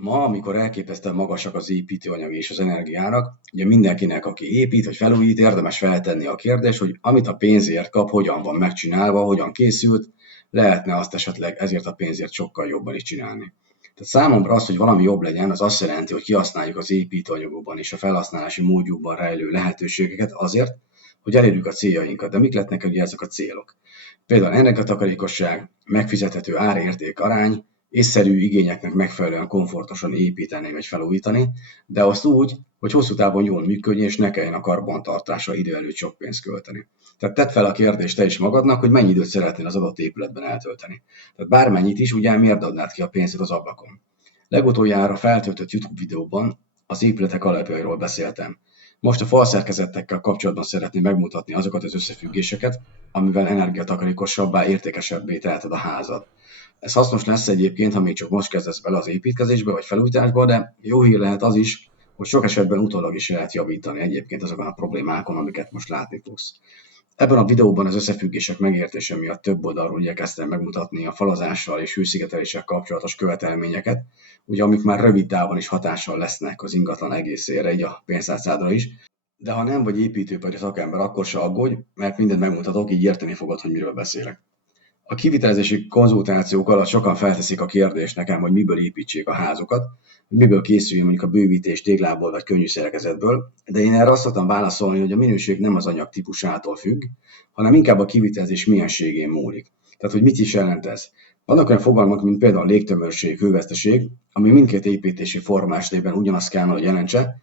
Ma, amikor elképesztően magasak az építőanyag és az energiárak, ugye mindenkinek, aki épít vagy felújít, érdemes feltenni a kérdést, hogy amit a pénzért kap, hogyan van megcsinálva, hogyan készült, lehetne azt esetleg ezért a pénzért sokkal jobban is csinálni. Tehát számomra az, hogy valami jobb legyen, az azt jelenti, hogy kihasználjuk az építőanyagokban és a felhasználási módjukban rejlő lehetőségeket azért, hogy elérjük a céljainkat. De mik lehetnek ugye ezek a célok? Például energiatakarékosság, megfizethető árérték arány, észszerű igényeknek megfelelően komfortosan építeni vagy felújítani, de azt úgy, hogy hosszú távon jól működjön, és ne kelljen a karbantartásra idő előtt sok pénzt költeni. Tehát tedd fel a kérdést te is magadnak, hogy mennyi időt szeretnél az adott épületben eltölteni. Tehát bármennyit is, ugye miért adnád ki a pénzed az ablakon? Legutoljára feltöltött YouTube videóban az épületek alapjairól beszéltem. Most a falszerkezetekkel kapcsolatban szeretném megmutatni azokat az összefüggéseket, amivel energiatakarékosabbá, értékesebbé teheted a házad. Ez hasznos lesz egyébként, ha még csak most kezdesz bele az építkezésbe vagy felújításba, de jó hír lehet az is, hogy sok esetben utólag is lehet javítani egyébként azokon a problémákon, amiket most látni fogsz. Ebben a videóban az összefüggések megértése miatt több oldalról igyekeztem megmutatni a falazással és hőszigeteléssel kapcsolatos követelményeket, ugye amik már rövid távon is hatással lesznek az ingatlan egészére, így a pénztárcádra is. De ha nem vagy építő vagy szakember, akkor se aggódj, mert mindent megmutatok, így érteni fogod, hogy miről beszélek. A kivitelezési konzultációk alatt sokan felteszik a kérdést nekem, hogy miből építsék a házukat, hogy miből készüljön mondjuk a bővítés téglából vagy könnyű szerkezetből, de én erre azt szoktam válaszolni, hogy a minőség nem az anyag típusától függ, hanem inkább a kivitelezés mienségén múlik. Tehát, hogy mit is jelent ez? Vannak olyan fogalmak, mint például légtömörség, hőveszteség, ami mindkét építési forma esetében ugyanazt kellene, hogy jelentse,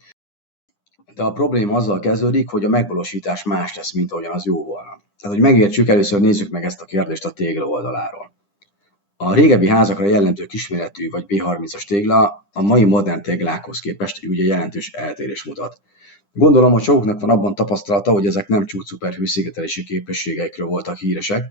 de a probléma azzal kezdődik, hogy a megvalósítás más lesz, mint ahogyan az jó volna. Tehát, hogy megértsük, először nézzük meg ezt a kérdést a tégla oldaláról. A régebbi házakra jellemző kisméretű vagy B30-as tégla a mai modern téglákhoz képest ugye jelentős eltérés mutat. Gondolom, hogy sokuknak van abban tapasztalata, hogy ezek nem csúcsuper hőszigetelési képességeikről voltak híresek,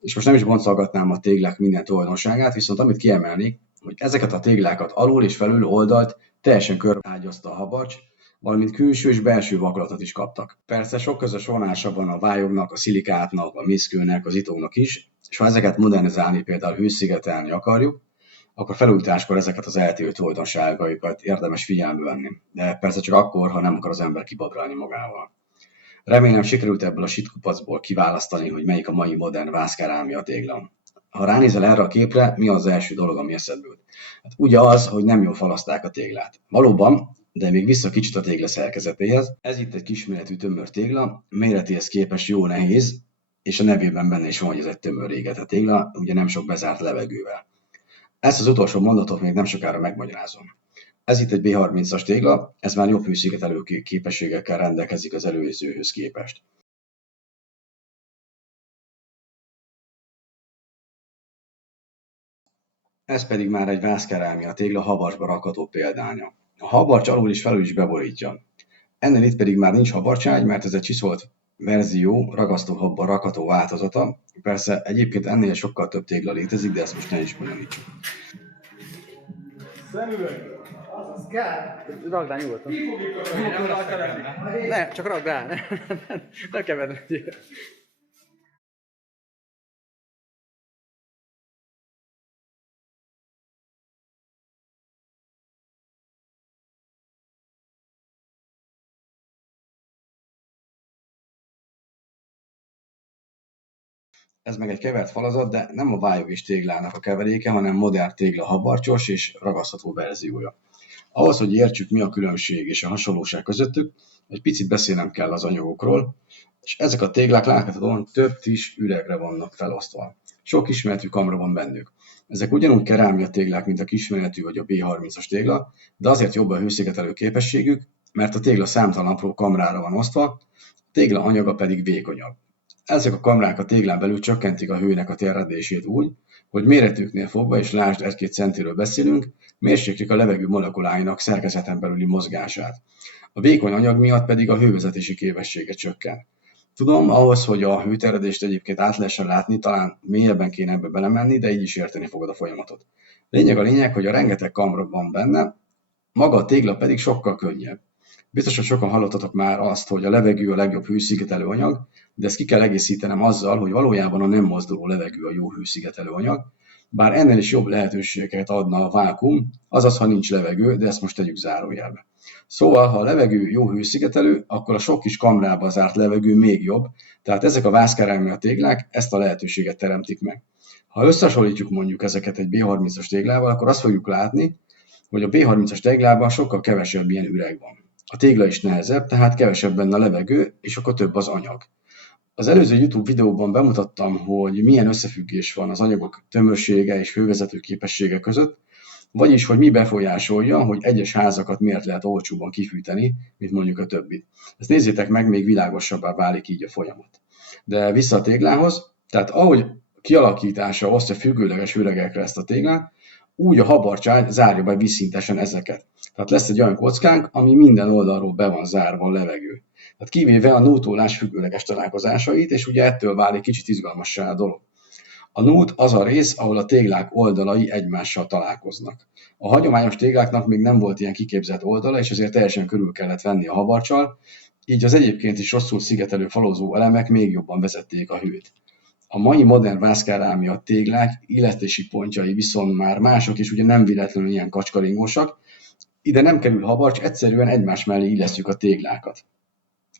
és most nem is boncolgatnám a téglák minden tulajdonságát, viszont amit kiemelnék, hogy ezeket a téglákat alul és felül oldalt teljesen körbeágyazta a habarcs, valamint külső és belső vaklatot is kaptak. Persze sok közös vonása van a vályognak, a szilikátnak, a miszkőnek, az itónak is, és ha ezeket modernizálni, például hőszigetelni akarjuk, akkor felújításkor ezeket az eltérő tulajdonságaikat érdemes figyelembe venni. De persze csak akkor, ha nem akar az ember kibabrálni magával. Remélem sikerült ebből a sitkupacból kiválasztani, hogy melyik a mai modern vászkerámia tégla. Ha ránézel erre a képre, mi az első dolog, ami eszedbe jut? Hát ugye az, hogy nem jól falaszták a téglát. Valóban, de még vissza kicsit a tégla szerkezetéhez. Ez itt egy kisméretű tömör tégla, méretéhez képest jó nehéz, és a nevében benne is van, hogy ez egy tömör égetett tégla, ugye nem sok bezárt levegővel. Ezt az utolsó mondatot még nem sokára megmagyarázom. Ez itt egy B30-as tégla, ez már jobb hőszigetelő képességekkel rendelkezik az előzőhöz képest. Ez pedig már egy vászkerámia tégla habarcsba rakható példánya. A habarcs alul is felül is beborítja. Ennél itt pedig már nincs habarcságy, mert ez egy csiszolt verzió, ragasztóhabban rakható változata. Persze egyébként ennél sokkal több tégla létezik, de ezt most ne is bonyolítsuk. Szemüveg! Az kell! Rakd rá nyugodtan. Ne, csak rakd rá. Ne keveredjél. Ez meg egy kevert falazat, de nem a vályog és téglának a keveréke, hanem modern tégla habarcsos és ragasztható verziója. Ahhoz, hogy értsük, mi a különbség és a hasonlóság közöttük, egy picit beszélnem kell az anyagokról, és ezek a téglák láthatóan több kis üregre vannak felosztva. Sok kisméretű kamra van bennük. Ezek ugyanúgy kerámia téglák, mint a kisméretű vagy a B30-as tégla, de azért jobb a hőszigetelő képességük, mert a tégla számtalan apró kamrára van osztva, a tégla anyaga pedig vékonyabb. Ezek a kamrák a téglán belül csökkentik a hőnek a terjedését úgy, hogy méretüknél fogva, és lásd 1-2 centiről beszélünk, mérséklik a levegő molekuláinak szerkezeten belüli mozgását. A vékony anyag miatt pedig a hővezetési képessége csökken. Tudom, ahhoz, hogy a hőterjedést egyébként át lehessen látni, talán mélyebben kéne ebbe belemenni, de így is érteni fogod a folyamatot. Lényeg a lényeg, hogy a rengeteg kamra van benne, maga a tégla pedig sokkal könnyebb. Biztos, hogy sokan hallottatok már azt, hogy a levegő a legjobb hőszigetelő anyag, de ezt ki kell egészítenem azzal, hogy valójában a nem mozduló levegő a jó hőszigetelő anyag, bár ennél is jobb lehetőségeket adna a vákuum, azaz ha nincs levegő, de ezt most tegyük zárójelbe. Szóval, ha a levegő jó hőszigetelő, akkor a sok kis kamrába zárt levegő még jobb, tehát ezek a vászkárelmű téglák ezt a lehetőséget teremtik meg. Ha összehasonlítjuk mondjuk ezeket egy B30-as téglával, akkor azt fogjuk látni, hogy a B30-as téglában sokkal kevesebb ilyen üreg van. A tégla is nehezebb, tehát kevesebb benne a levegő, és akkor több az anyag. Az előző YouTube videóban bemutattam, hogy milyen összefüggés van az anyagok tömörsége és hővezető képessége között, vagyis, hogy mi befolyásolja, hogy egyes házakat miért lehet olcsóban kifűteni, mint mondjuk a többit. Ezt nézzétek meg, még világosabbá válik így a folyamat. De vissza a téglához, tehát ahogy kialakítása osztja függőleges üregekre ezt a téglát, úgy a habarcságy zárja be vízszintesen ezeket. Tehát lesz egy olyan kockánk, ami minden oldalról be van zárva a levegő. Tehát kivéve a nútolás függőleges találkozásait, és ugye ettől válik kicsit izgalmassá a dolog. A nút az a rész, ahol a téglák oldalai egymással találkoznak. A hagyományos tégláknak még nem volt ilyen kiképzett oldala, és ezért teljesen körül kellett venni a habarccsal, így az egyébként is rosszul szigetelő falozó elemek még jobban vezették a hőt. A mai modern vászkerámia téglák illesztési pontjai viszont már mások, és ugye nem véletlenül ilyen kacskaringósak. Ide nem kerül habarcs, egyszerűen egymás mellé illesztjük a téglákat.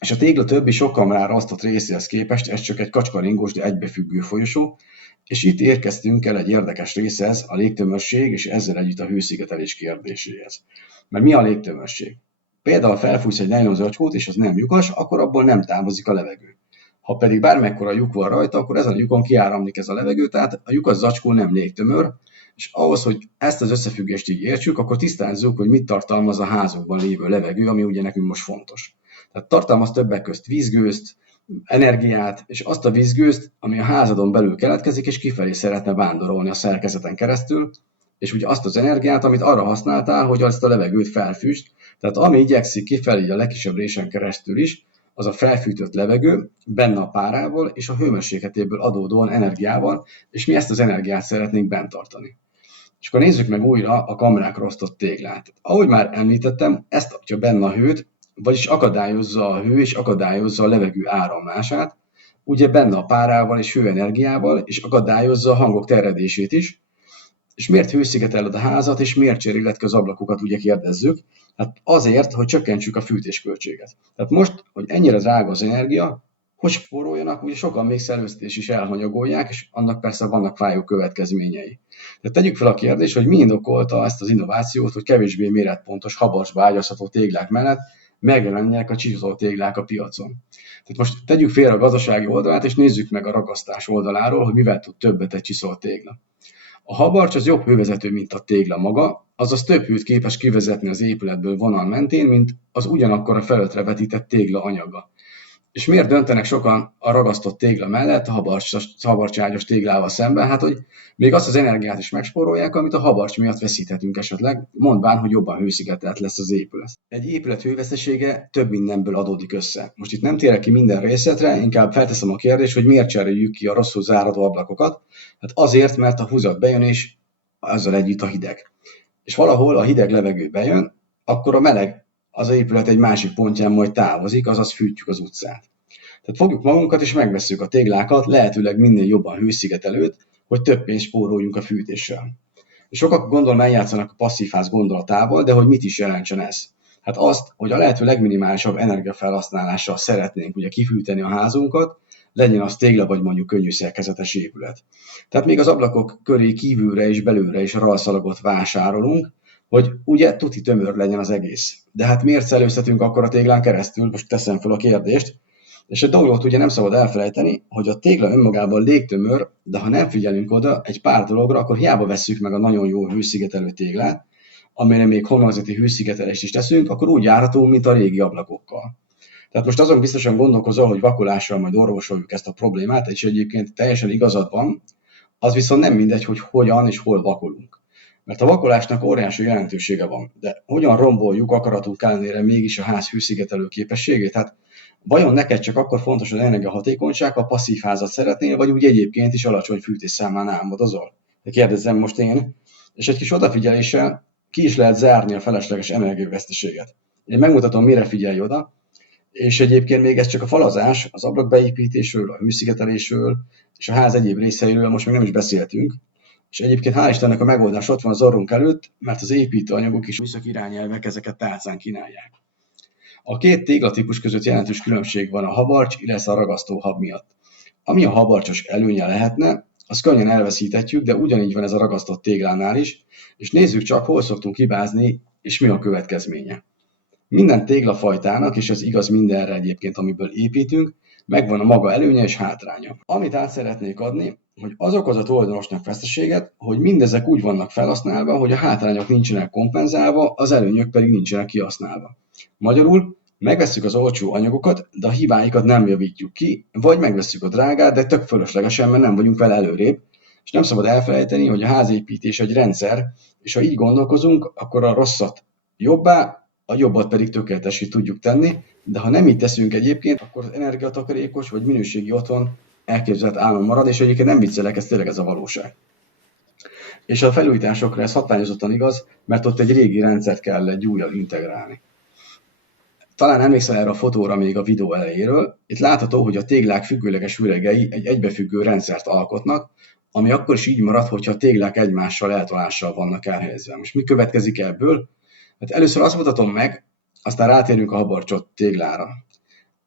És a tégla többi sok kamrára osztott részéhez képest ez csak egy kacskaringós, de egybefüggő folyosó, és itt érkeztünk el egy érdekes részhez, a légtömörség, és ezzel együtt a hőszigetelés kérdéséhez. Mert mi a légtömörség? Például felfújsz egy nylon zacskót, és az nem lyukas, akkor abból nem távozik a levegő. Ha pedig bármekkora lyuk van rajta, akkor ezen a lyukon kiáramlik ez a levegő, tehát a lyukas zacskó nem légtömör, és ahhoz, hogy ezt az összefüggést így értsük, akkor tisztázzuk, hogy mit tartalmaz a házukban lévő levegő, ami ugye nekünk most fontos. Tehát tartalmaz többek közt vízgőzt, energiát, és azt a vízgőzt, ami a házadon belül keletkezik, és kifelé szeretne vándorolni a szerkezeten keresztül, és ugye azt az energiát, amit arra használtál, hogy azt a levegőt felfűtsd, tehát ami igyekszik kifelé a legkisebb résen keresztül is, az a felfűtött levegő, benne a párával és a hőmérsékletéből adódóan energiával, és mi ezt az energiát szeretnénk bent tartani. És akkor nézzük meg újra a kamrákra osztott téglát. Ahogy már említettem, ezt adja benne a hőt, vagyis akadályozza a hő és akadályozza a levegő áramlását, ugye benne a párával és hőenergiával, és akadályozza a hangok terjedését is. És miért hőszigeteled a házat, és miért cseréled ki az ablakokat, ugye kérdezzük? Hát azért, hogy csökkentsük a fűtésköltséget. Tehát most, hogy ennyire drága az energia, hogy spóroljanak, ugye sokan még szellőztetés is elhanyagolják, és annak persze vannak fájó következményei. Tehát tegyük fel a kérdést, hogy mi indokolta ezt az innovációt, hogy kevésbé méretpontos, habarcsba ágyazható téglák mellett megjelenjenek a csiszolt téglák a piacon. Tehát most tegyük félre a gazdasági oldalát, és nézzük meg a ragasztás oldaláról, hogy mivel tud többet egy csiszolt tégla. A habarcs az jobb hővezető, mint a tégla maga, azaz több hőt képes kivezetni az épületből vonal mentén, mint az ugyanakkor a felületre vetített tégla anyaga. És miért döntenek sokan a ragasztott tégla mellett a habarcságyas téglával szemben? Hát, hogy még azt az energiát is megspórolják, amit a habarcs miatt veszíthetünk esetleg, mondván, hogy jobban hőszigetelt lesz az épület. Egy épület hővesztesége több mindenből adódik össze. Most itt nem térek ki minden részletre, inkább felteszem a kérdést, hogy miért cseréljük ki a rosszul záradó ablakokat. Hát azért, mert a húzat bejön, és azzal együtt a hideg. És valahol a hideg levegő bejön, akkor a meleg az épület egy másik pontján majd távozik, azaz fűtjük az utcát. Tehát fogjuk magunkat és megvesszük a téglákat, lehetőleg minél jobban hőszigetelőt, hogy több pénzt spóroljunk a fűtéssel. És sokak gondolom eljátszanak a passzívház gondolatával, de hogy mit is jelentsen ez? Hát azt, hogy a lehető legminimálisabb energiafelhasználással szeretnénk ugye kifűteni a házunkat, legyen az tégla vagy mondjuk könnyű szerkezetes épület. Tehát még az ablakok köré kívülre és belülre is ralszalagot vásárolunk, hogy ugye tuti tömör legyen az egész. De hát miért szellőztetünk akkor a téglán keresztül? Most teszem fel a kérdést. És egy dolgot ugye nem szabad elfelejteni, hogy a tégla önmagában légtömör, de ha nem figyelünk oda egy pár dologra, akkor hiába vesszük meg a nagyon jó hőszigetelő téglát, amire még homlokzati hőszigetelést is teszünk, akkor úgy járhatunk, mint a régi ablakokkal. Tehát most azon biztosan gondolkozol, hogy vakulással majd orvosoljuk ezt a problémát, és egyébként teljesen igazad van, az viszont nem mindegy, hogy hogyan és hol vakulunk. Mert a vakulásnak óriási jelentősége van, de hogyan romboljuk akaratunk ellenére mégis a ház hőszigetelő képességét? Hát vajon neked csak akkor fontos az energiahatékonyság, ha passzív házat szeretnél, vagy úgy egyébként is alacsony fűtésszámán álmodozol? De kérdezzem most én, és egy kis odafigyeléssel ki is lehet zárni a felesleges energiaveszteséget. Én megmutatom, mire figyelj oda, és egyébként még ez csak a falazás, az ablakbeépítésről, a hőszigetelésről, és a ház egyéb részeiről most még nem is beszéltünk. És egyébként hál' Istennek a megoldás ott van az orrunk előtt, mert az építőanyagok és műszaki irányelvek ezeket tálcán kínálják. A két téglatípus között jelentős különbség van a habarcs, illetve a ragasztóhab miatt. Ami a habarcsos előnye lehetne, azt könnyen elveszíthetjük, de ugyanígy van ez a ragasztott téglánál is, és nézzük csak, hol szoktunk hibázni, és mi a következménye. Minden téglafajtának, és ez igaz mindenre egyébként, amiből építünk, megvan a maga előnye és hátránya. Amit át szeretnék adni, hogy az okoz a tulajdonosnak veszteséget, hogy mindezek úgy vannak felhasználva, hogy a hátrányok nincsenek kompenzálva, az előnyök pedig nincsenek kihasználva. Magyarul megvesszük az olcsó anyagokat, de a hibáikat nem javítjuk ki, vagy megvesszük a drágát, de tök fölöslegesen, mert nem vagyunk vele előrébb, és nem szabad elfelejteni, hogy a házépítés egy rendszer, és ha így gondolkozunk, akkor a rosszat jobbá, a jobbat pedig tökéletessé tudjuk tenni, de ha nem így teszünk egyébként, akkor az energiatakarékos vagy minőségi otthon elképzelt álom marad, és egyébként nem viccelek, ez tényleg ez a valóság. És a felújításokra ez hatványozottan igaz, mert ott egy régi rendszert kell egy újjal integrálni. Talán emlékszel erre a fotóra még a videó elejéről. Itt látható, hogy a téglák függőleges üregei egy egybefüggő rendszert alkotnak, ami akkor is így marad, hogyha a téglák egymással eltolással vannak elhelyezve. Most mi következik ebből? Hát először azt mutatom meg, aztán rátérünk a habarcsot téglára.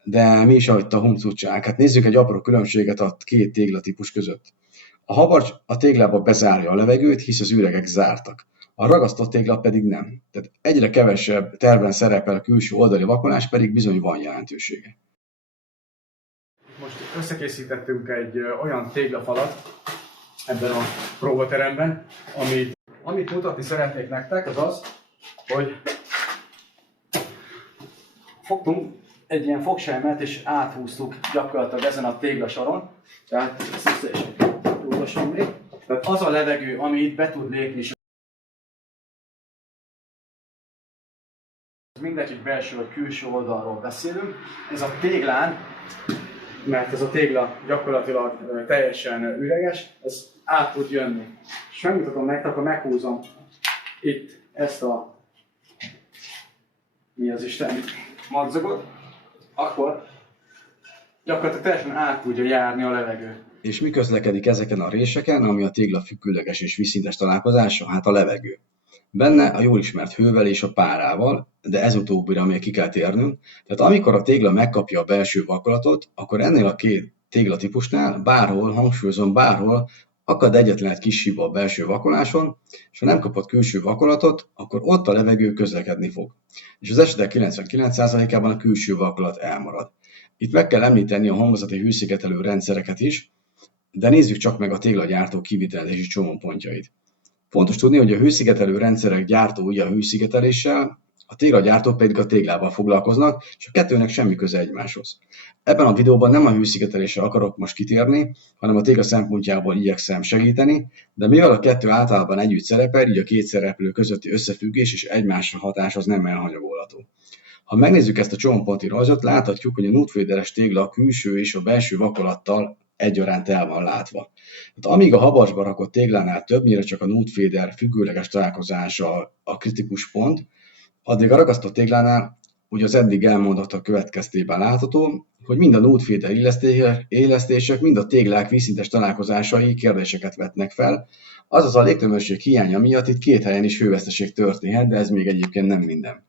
De mi is ahogy a humcucsák? Hát nézzük egy apró különbséget a két téglatípus között. A habarcs a téglába bezárja a levegőt, hisz az üregek zártak. A ragasztott tégla pedig nem. Tehát egyre kevesebb tervben szerepel a külső oldali vakolás, pedig bizony van jelentősége. Most összekészítettünk egy olyan téglafalat ebben a próbateremben, amit mutatni szeretnék nektek, az az, hogy fogtunk egy ilyen fogselmet és áthúztuk gyakorlatilag ezen a téglasoron. Tehát az a levegő, ami itt be tud lépni, és mindegy, hogy belső vagy külső oldalról beszélünk. Ez a téglán, mert ez a tégla gyakorlatilag teljesen üreges, ez át tud jönni. És megmutatom nektek, akkor meghúzom itt ezt a madzagot, akkor gyakorlatilag teljesen át tudja járni a levegő. És mi közlekedik ezeken a réseken, ami a tégla függőleges és vízszintes találkozása? Hát a levegő. Benne a jól ismert hővel és a párával, de ez utóbbira még ki kell térnünk. Tehát amikor a tégla megkapja a belső vakolatot, akkor ennél a két téglatípusnál bárhol, hangsúlyozom bárhol, akad egyetlen egy kis hiba a belső vakoláson, és ha nem kapott külső vakolatot, akkor ott a levegő közlekedni fog. És az esetek 99%-ában a külső vakolat elmarad. Itt meg kell említeni a homlokzati hőszigetelő rendszereket is, de nézzük csak meg a téglagyártó kivitelezési csomópontjait. Fontos tudni, hogy a hőszigetelő rendszerek gyártói a hőszigeteléssel, a téglagyártók pedig a téglával foglalkoznak, és a kettőnek semmi köze egymáshoz. Ebben a videóban nem a hőszigetelésre akarok most kitérni, hanem a tégla szempontjából igyekszem segíteni, de mivel a kettő általában együtt szerepel, így a két szereplő közötti összefüggés és egymásra hatás az nem elhanyagolható. Ha megnézzük ezt a csomóponti rajzot, láthatjuk, hogy a nútféderes tégla a külső és a belső vakolattal egyaránt el van látva. Tehát amíg a habarcsba rakott téglánál többnyire csak a nútféder függőleges találkozása a kritikus pont, addig a ragasztott téglánál ugye az eddig elmondottak következtében látható, hogy mind a nútféder élesztések, mind a téglák vízszintes találkozásai kérdéseket vetnek fel, azaz a légtömörség hiánya miatt itt két helyen is hőveszteség történhet, de ez még egyébként nem minden.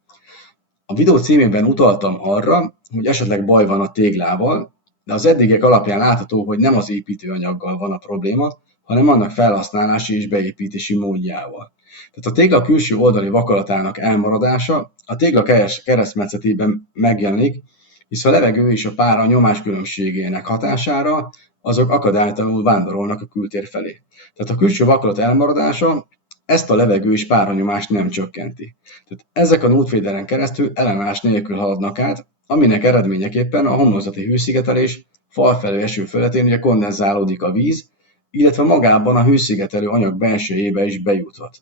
A videó címében utaltam arra, hogy esetleg baj van a téglával, de az eddigek alapján látható, hogy nem az építőanyaggal van a probléma, hanem annak felhasználási és beépítési módjával. Tehát a tégla külső oldali vakolatának elmaradása a tégla keresztmetszetében megjelenik, hisz a levegő és a pára nyomás különbségének hatására azok akadálytalanul vándorolnak a kültér felé. Tehát a külső vakolat elmaradása ezt a levegő és páranyomást nem csökkenti. Tehát ezek a nútféderen keresztül ellenállás nélkül haladnak át, aminek eredményeképpen a homlokzati hőszigetelés falfelő eső felületén ugye kondenzálódik a víz, illetve magában a hőszigetelő anyag belsejébe is bejuthat.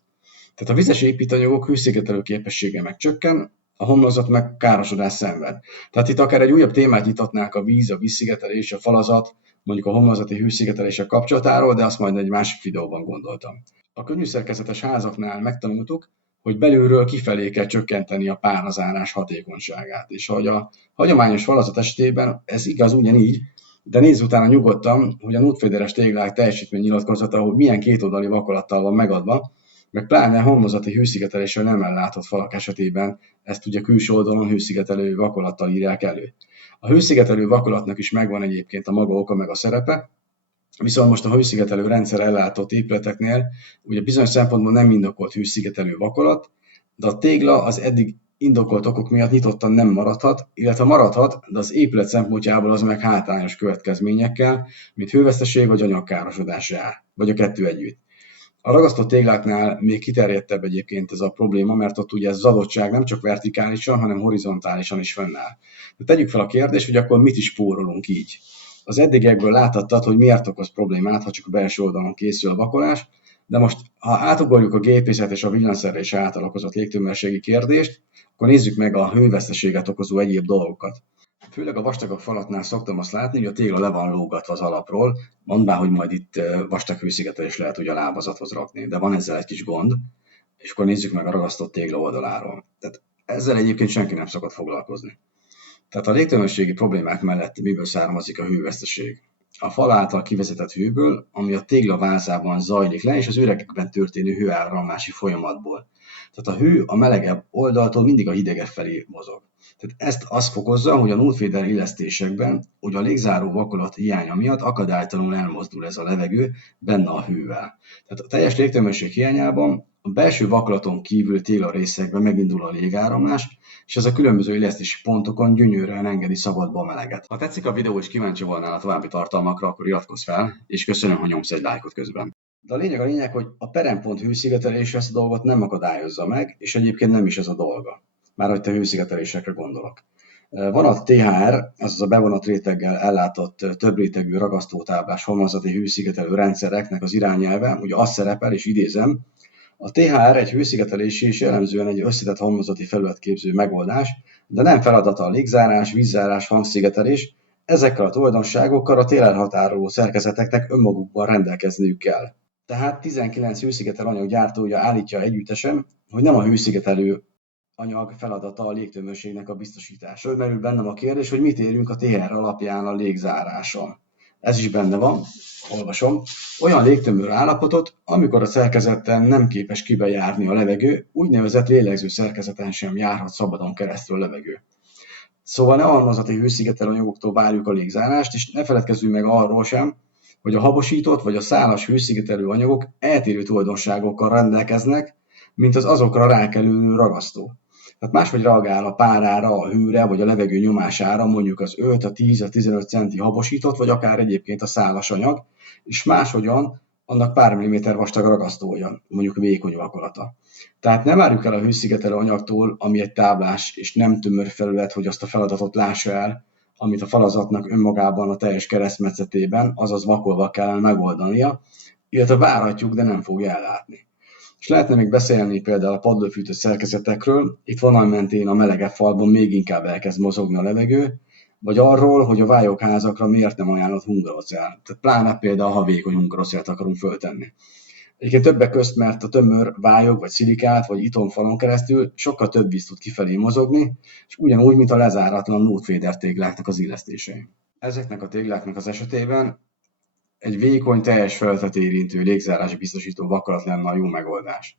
Tehát a vizes építőanyagok hőszigetelő képessége megcsökken, a homlokzat meg károsodás szenved. Tehát itt akár egy újabb témát nyitatnánk a víz, a vízszigetelés, a falazat, mondjuk a homlokzati hőszigetelések kapcsolatáról, de azt majd egy másik videóban gondoltam. A könnyűszerkezetes házaknál megtanultuk, hogy belülről kifelé kell csökkenteni a párazárás hatékonyságát. És hogy a hagyományos falazat esetében ez igaz ugyanígy, De nézz utána nyugodtan, hogy a Nutfederes téglák teljesítménynyilatkozata, hogy milyen kétoldali vakolattal van megadva, meg pláne homlokzati hőszigeteléssel nem ellátott falak esetében ezt ugye külső oldalon hőszigetelő vakolattal írják elő. A hőszigetelő vakolatnak is megvan egyébként a maga oka meg a szerepe, viszont most a hőszigetelő rendszer ellátott épületeknél ugye bizonyos szempontból nem indokolt hőszigetelő vakolat, de a tégla az eddig indokolt okok miatt nyitottan nem maradhat, illetve maradhat, de az épület szempontjából az meg hátrányos következményekkel, mint hőveszteség vagy anyagkárosodás jár, vagy a kettő együtt. A ragasztott tégláknál még kiterjedtebb egyébként ez a probléma, mert ott ugye ez az adottság nem csak vertikálisan, hanem horizontálisan is fennáll. De tegyük fel a kérdést, hogy akkor mit is spórolunk így. Az eddigiekből láthattad, hogy miért okoz problémát, ha csak a belső oldalon készül a vakolás, de most, ha átugorjuk a gépészet és a villanyszerelés által okozott légtömérségi kérdést, akkor nézzük meg a hőveszteséget okozó egyéb dolgokat. Főleg a vastagabb falatnál szoktam azt látni, hogy a tégla le van lógatva az alapról, mondván, hogy majd itt vastag hőszigetelés lehet ugye a lábazathoz rakni, de van ezzel egy kis gond, és akkor nézzük meg a ragasztott tégla oldaláról. Tehát ezzel egyébként senki nem szokott foglalkozni. Tehát a légtömérségi problémák mellett miből származik a hőveszteség? A fal által kivezetett hőből, ami a tégla vázában zajlik le, és az üregekben történő hőáramlási folyamatból. Tehát a hő a melegebb oldaltól mindig a hidegebb felé mozog. Tehát ezt azt fokozza, hogy a Nultfeder illesztésekben, hogy a légzáró vakolat hiánya miatt akadálytalanul elmozdul ez a levegő benne a hővel. Tehát a teljes légtömörség hiányában a belső vakolaton kívül téglarészekben megindul a légáramlás, és ez a különböző illesztési pontokon gyönyörűen engedi szabadba a meleget. Ha tetszik a videó és kíváncsi volnál a további tartalmakra, akkor iratkozz fel, és köszönöm, hogy nyomsz egy lájkot közben. De a lényeg, hogy a perempont hőszigetelése ezt a dolgot nem akadályozza meg, és egyébként nem is ez a dolga. Már hogy te hőszigetelésekre gondolok. Van a THR, azaz a bevonat réteggel ellátott több rétegű ragasztótáblás homlokzati hőszigetelő rendszereknek az irányelve, ugye az szerepel, és idézem, a THR egy hőszigetelési és jellemzően egy összetett homlokzati felületképző megoldás, de nem feladata a légzárás, vízzárás, hangszigetelés, ezekkel a tulajdonságokkal a térelhatároló szerkezeteknek önmagukban rendelkezniük kell. Tehát 19 hőszigetelő anyag gyártója állítja együttesen, hogy nem a hőszigetelő anyag feladata a légtömörségnek a biztosítása. Merül bennem a kérdés, hogy mit érünk a THR alapján a légzáráson. Ez is benne van, olvasom. Olyan légtömör állapotot, amikor a szerkezeten nem képes kibejárni a levegő, úgynevezett lélegző szerkezeten sem járhat szabadon keresztül a levegő. Szóval ne halmazati hőszigetelő anyagoktól várjuk a légzárást, és ne feledkezzünk meg arról sem, hogy a habosított vagy a szálas hőszigetelő anyagok eltérő tulajdonságokkal rendelkeznek, mint az azokra rákelülő ragasztó. Tehát máshogy reagál a párára, a hőre vagy a levegő nyomására mondjuk az 5, a 10, a 15 centi habosított, vagy akár egyébként a szálas anyag, és máshogyan annak pár milliméter vastag ragasztója, mondjuk vékony vakolata. Tehát nem várjuk el a hőszigetelő anyagtól, ami egy táblás és nem tömör felület, hogy azt a feladatot lássa el, amit a falazatnak önmagában a teljes keresztmetszetében, azaz vakolva kellene megoldania, illetve várhatjuk, de nem fogja ellátni. És lehetne még beszélni például a padlófűtő szerkezetekről, itt vonal mentén a melegebb falban még inkább elkezd mozogni a levegő, vagy arról, hogy a vályogházakra miért nem ajánlott hungarocell. Tehát pláne például, ha vékony hungarocelt akarunk föltenni. Egyébként többek közt, mert a tömör vályog, vagy szilikát, vagy itonfalon keresztül sokkal több víz tud kifelé mozogni, és ugyanúgy, mint a lezáratlan Nultfeder tégláknak az illesztései. Ezeknek a tégláknak az esetében egy vékony, teljes felületet érintő légzárás biztosító vakolat lenne a jó megoldás.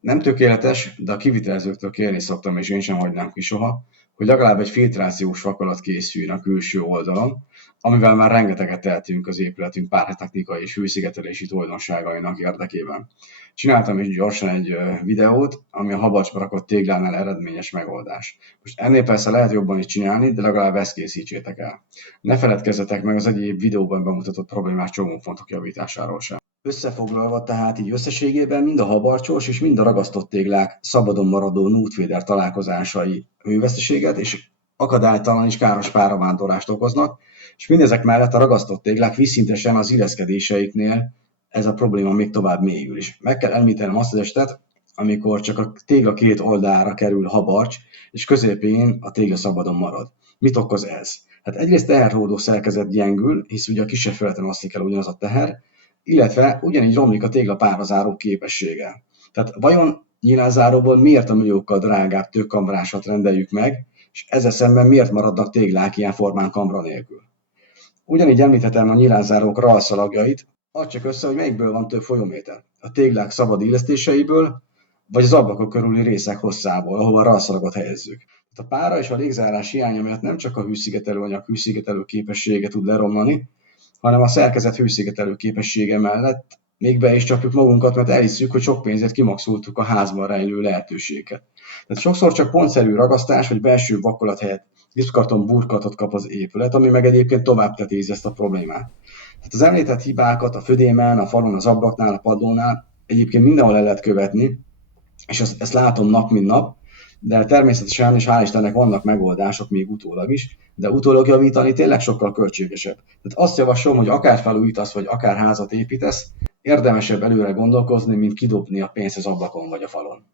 Nem tökéletes, de a kivitelezőktől kérni szoktam, és én sem hagynám ki soha, hogy legalább egy filtrációs vakolat készüljön a külső oldalon, amivel már rengeteget tehetünk az épületünk pártechnikai és hőszigetelési tulajdonságainak érdekében. Csináltam is gyorsan egy videót, ami a habacsba rakott téglánál eredményes megoldás. Most ennél persze lehet jobban is csinálni, de legalább ezt készítsétek el. Ne feledkezzetek meg az egyéb videóban bemutatott problémás csomópontok javításáról sem. Összefoglalva tehát így összességében mind a habarcsos és mind a ragasztott téglák szabadon maradó Nultfeder találkozásai hőveszteséget és akadálytalan és káros páravándorlást okoznak, és mindezek mellett a ragasztott téglák vízszintesen az illeszkedéseiknél ez a probléma még tovább mélyül is. Meg kell említenem azt az esetet, amikor csak a tégla két oldalára kerül habarcs, és középén a tégla szabadon marad. Mit okoz ez? Hát egyrészt teherhordó szerkezet gyengül, hisz ugye a kisebb felületen oszlik el ugyanaz a teher, illetve ugyanígy romlik a tégla párazáró képessége. Tehát vajon nyílászáróból miért a milliókkal drágább tőkambrásat rendeljük meg, és ezzel szemben miért maradnak téglák ilyen formán kambra nélkül? Ugyanígy említhetem a nyílászárók ralszalagjait, add csak össze, hogy melyikből van több folyóméter. A téglák szabad illesztéseiből, vagy az ablakok körüli részek hosszából, ahova a ralszalagot helyezzük. A pára és a légzárás hiánya miatt nem csak a hőszigetelőanyag hőszigetelő képessége tud leromlani, hanem a szerkezet hőszigetelő képessége mellett még be is csapjuk magunkat, mert elhisszük, hogy sok pénzért kimaxoltuk a házban rejlő lehetőséget. Tehát sokszor csak pontszerű ragasztás vagy belső vakolat helyett gipszkarton burkolatot kap az épület, ami meg egyébként tovább tetézi ezt a problémát. Tehát az említett hibákat a födémen, a falon, az ablaknál, a padlónál egyébként mindenhol el lehet követni, és ezt látom nap mint nap, de természetesen, és hál' Istennek vannak megoldások még utólag is, de utólag javítani tényleg sokkal költségesebb. Tehát azt javaslom, hogy akár felújítasz, vagy akár házat építesz, érdemesebb előre gondolkozni, mint kidobni a pénzt az ablakon vagy a falon.